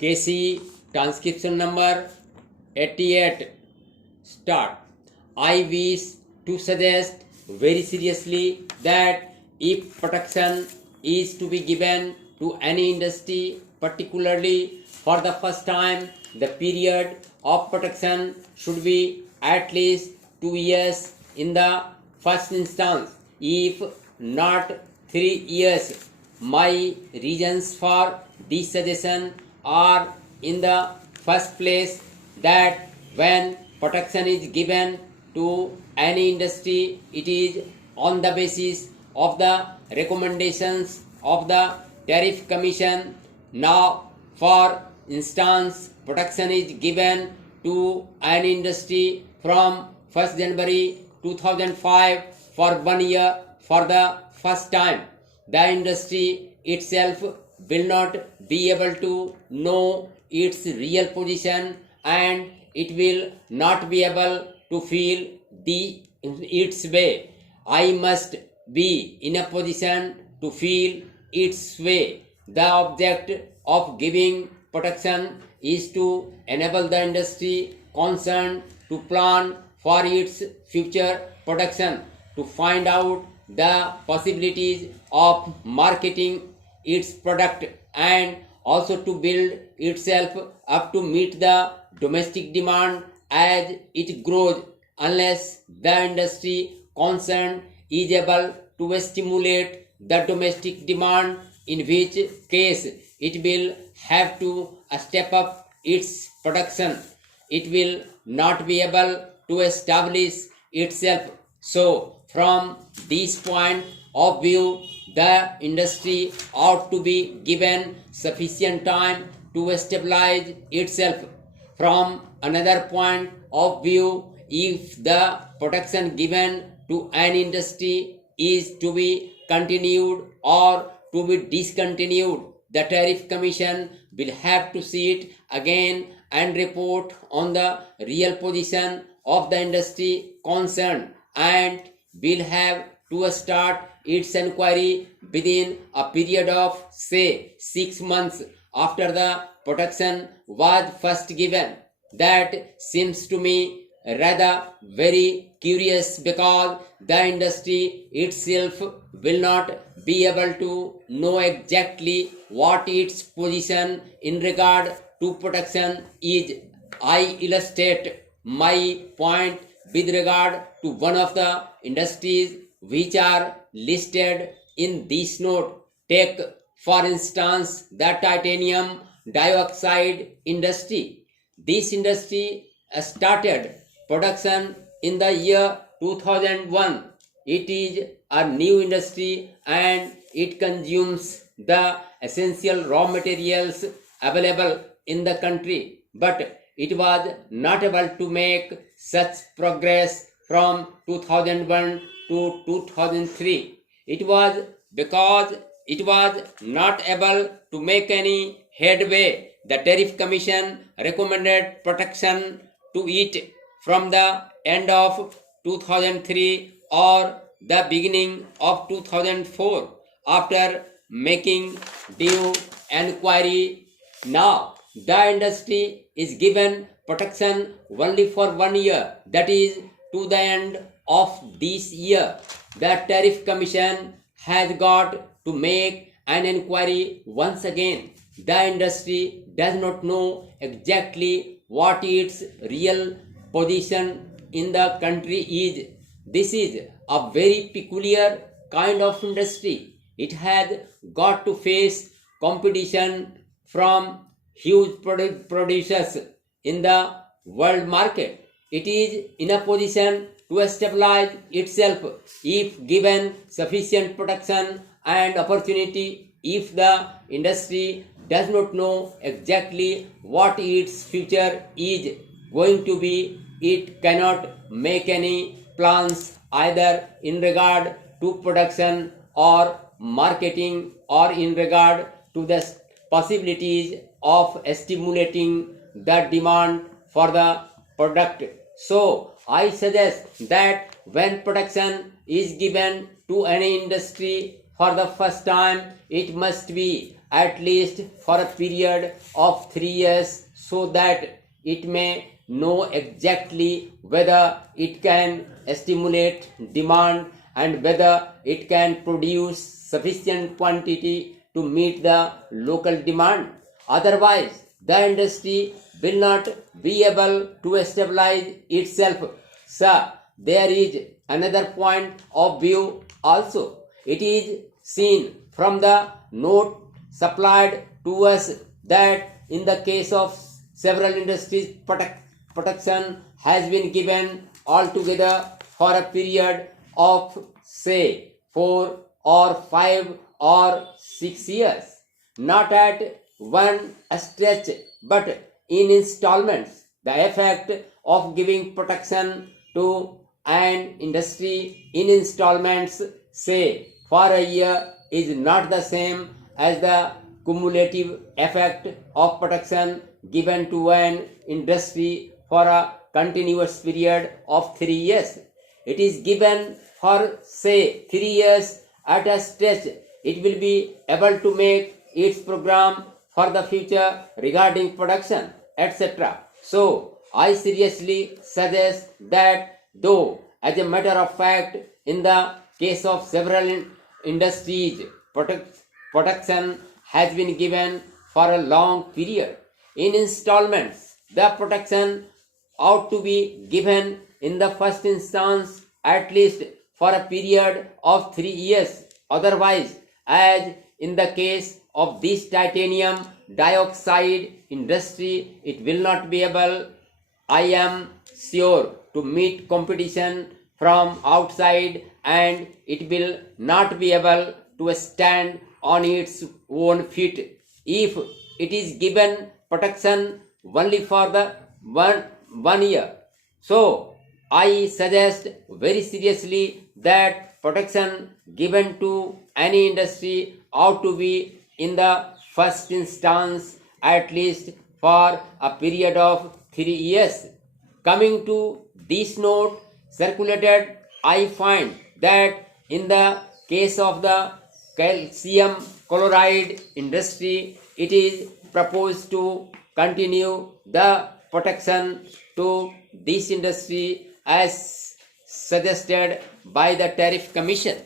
KC transcription number 88 start. I wish to suggest very seriously that if protection is to be given to any industry, particularly for the first time, the period of protection should be at least 2 years in the first instance, if not 3 years. My reasons for this suggestion are, in the first place, that when protection is given to any industry, it is on the basis of the recommendations of the Tariff Commission. Now, for instance, protection is given to an industry from 1st January 2005 for 1 year for the first time. The industry itself will not be able to know its real position, and it will not be able to feel its way. I must be in a position to feel its way. The object of giving protection is to enable the industry concerned to plan for its future production, to find out the possibilities of marketing its product, and also to build itself up to meet the domestic demand as it grows. Unless the industry concerned is able to stimulate the domestic demand, in which case it will have to step up its production, it will not be able to establish itself. So, from this point of view, the industry ought to be given sufficient time to stabilize itself. From another point of view, if the protection given to an industry is to be continued or to be discontinued, the Tariff Commission will have to see it again and report on the real position of the industry concerned, and will have to start its inquiry within a period of, say, 6 months after the protection was first given. That seems to me rather very curious, because the industry itself will not be able to know exactly what its position in regard to protection is. I illustrate my point with regard to one of the industries which are listed in this note. Take, for instance, the titanium dioxide industry. This industry started production in the year 2001. It is a new industry and it consumes the essential raw materials available in the country, but it was not able to make such progress from 2001 to 2003. It was because it was not able to make any headway. The Tariff Commission recommended protection to it from the end of 2003 or the beginning of 2004 after making due inquiry. Now, the industry is given protection only for 1 year, that is to the end of this year. The Tariff Commission has got to make an inquiry once again. The industry does not know exactly what its real position in the country is. This is a very peculiar kind of industry. It has got to face competition from huge producers in the world market. It is in a position to stabilize itself if given sufficient protection and opportunity. If the industry does not know exactly what its future is going to be, it cannot make any plans either in regard to production or marketing or in regard to the possibilities of stimulating the demand for the product. So, I suggest that when protection is given to any industry for the first time, it must be at least for a period of 3 years so that it may know exactly whether it can stimulate demand and whether it can produce sufficient quantity to meet the local demand. Otherwise, the industry will not be able to stabilize itself. Sir, there is another point of view also. It is seen from the note supplied to us that in the case of several industries, protection has been given altogether for a period of say 4 or 5 or 6 years, not at one stretch but in installments. The effect of giving protection to an industry in installments, say for a year, is not the same as the cumulative effect of protection given to an industry for a continuous period of 3 years. It is given for say 3 years at a stretch. It will be able to make its program for the future regarding production, etc. So, I seriously suggest that though as a matter of fact in the case of several industries protection has been given for a long period, in installments the protection ought to be given in the first instance at least for a period of 3 years. Otherwise, as in the case of this titanium dioxide industry, it will not be able, I am sure, to meet competition from outside, and it will not be able to stand on its own feet if it is given protection only for the one year. So I suggest very seriously that protection given to any industry ought to be in the first instance at least for a period of 3 years. Coming to this note circulated, I find that in the case of the calcium chloride industry, it is proposed to continue the protection to this industry as suggested by the Tariff Commission.